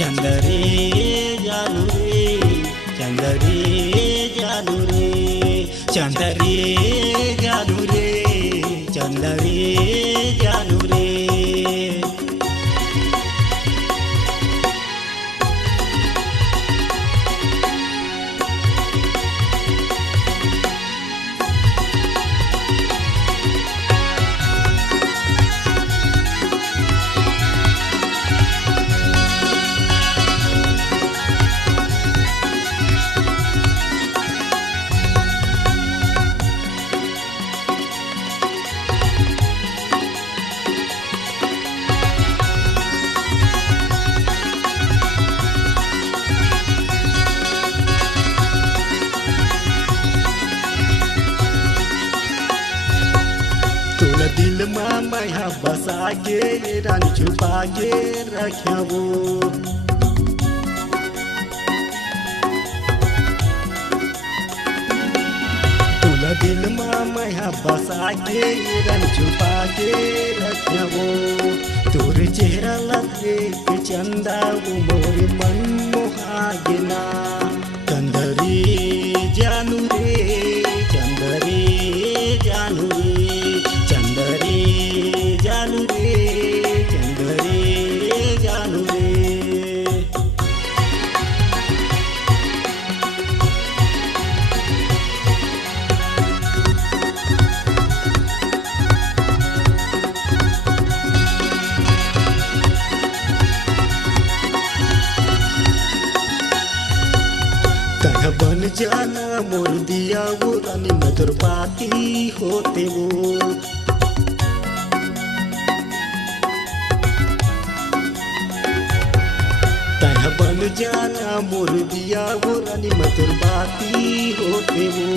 चंदरे जानू रे चंदरे जानू रे चंदरे जानू रे चंदरे जानू रे तोला दिल में मैं बसा के रानी छुपा के रखबो तोला दिल में मैं बसा के रानी छुपा के रखबो तोर चेहरा लगे के चंदा वो मोर मन मोहागिना चंदरे जानू रे चंदरे जानू रे चंदरे जानू रे चंदरे जानू रे तह बन जाना मोर दिया वो रानी मधुर पाती होते वो तह बन जाना मोर दिया वो रानी मधुर पाती होते वो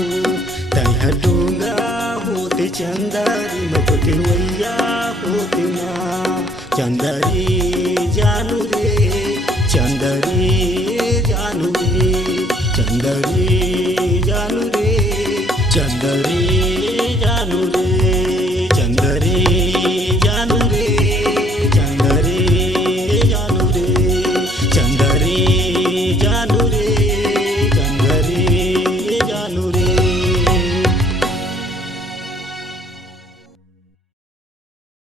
तह डोंगा होते चंदरी मधुर वैया होते ना चंदरे जानू रे चंदरे जानू रे चंदरे जानू रे चंदरे